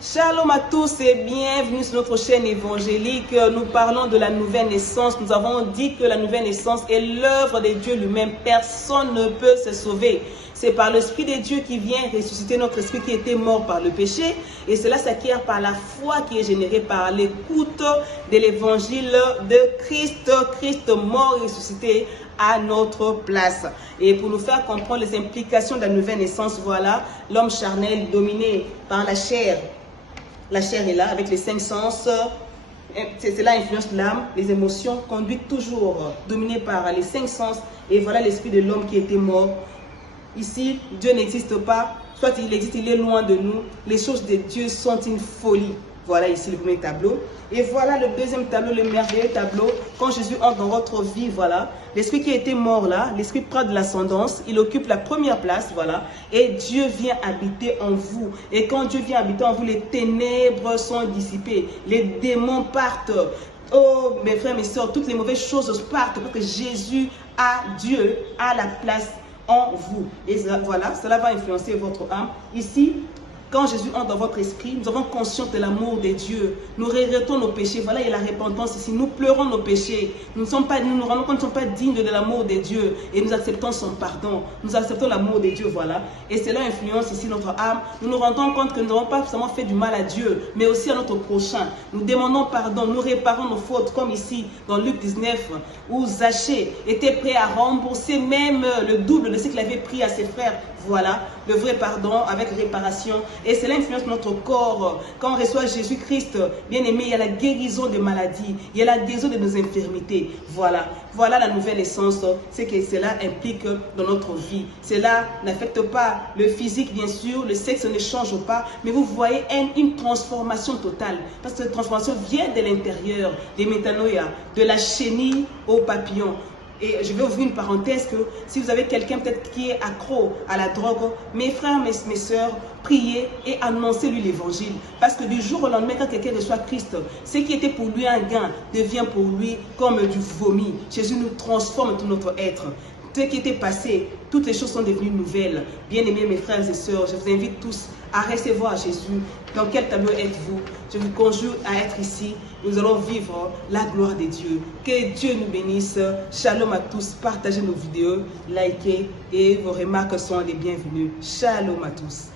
Shalom à tous et bienvenue sur notre chaîne évangélique. Nous parlons de la nouvelle naissance. Nous avons dit que la nouvelle naissance est l'œuvre de Dieu lui-même. Personne ne peut se sauver. C'est par l'Esprit de Dieu qui vient ressusciter notre esprit qui était mort par le péché. Et cela s'acquiert par la foi qui est générée par l'écoute de l'évangile de Christ. Christ mort et ressuscité à notre place. Et pour nous faire comprendre les implications de la nouvelle naissance, voilà, l'homme charnel dominé par la chair. La chair est là avec les 5 sens. Cela influence l'âme, les émotions, conduit toujours dominé par les 5 sens. Et voilà l'esprit de l'homme qui était mort. Ici, Dieu n'existe pas. Soit il existe, il est loin de nous. Les choses de Dieu sont une folie. Voilà ici le premier tableau. Et voilà le deuxième tableau, le merveilleux tableau. Quand Jésus entre dans votre vie, voilà. L'esprit qui était mort là, l'esprit prend de l'ascendance. Il occupe la première place, voilà. Et Dieu vient habiter en vous. Et quand Dieu vient habiter en vous, les ténèbres sont dissipées. Les démons partent. Oh, mes frères, mes soeurs, toutes les mauvaises choses partent parce que Jésus a Dieu à la place en vous. Et voilà, cela va influencer votre âme. Ici, quand Jésus entre dans votre esprit, nous avons conscience de l'amour de Dieu. Nous regrettons nos péchés. Voilà, il y a la repentance ici. Nous pleurons nos péchés. Nous nous rendons compte que nous ne sommes pas dignes de l'amour de Dieu. Et nous acceptons son pardon. Nous acceptons l'amour de Dieu, voilà. Et cela influence ici notre âme. Nous nous rendons compte que nous n'avons pas seulement fait du mal à Dieu, mais aussi à notre prochain. Nous demandons pardon. Nous réparons nos fautes, comme ici, dans Luc 19, où Zachée était prêt à rembourser même le double de ce qu'il avait pris à ses frères. Voilà, le vrai pardon avec réparation. Et cela influence notre corps. Quand on reçoit Jésus-Christ, bien aimé, il y a la guérison des maladies. Il y a la guérison de nos infirmités. Voilà, voilà la nouvelle essence. C'est que cela implique dans notre vie. Cela n'affecte pas le physique, bien sûr. Le sexe ne change pas. Mais vous voyez une transformation totale. Parce que cette transformation vient de l'intérieur, des métanoïa, de la chenille au papillon. Et je vais ouvrir une parenthèse que si vous avez quelqu'un peut-être qui est accro à la drogue, mes frères, mes soeurs, priez et annoncez-lui l'évangile. Parce que du jour au lendemain, quand quelqu'un reçoit Christ, ce qui était pour lui un gain devient pour lui comme du vomi. Jésus nous transforme tout notre être. Ce qui était passé, toutes les choses sont devenues nouvelles. Bien-aimés, mes frères et sœurs, je vous invite tous à recevoir Jésus. Dans quel tableau êtes-vous? Je vous conjure à être ici. Nous allons vivre la gloire de Dieu. Que Dieu nous bénisse. Shalom à tous. Partagez nos vidéos, likez et vos remarques sont les bienvenues. Shalom à tous.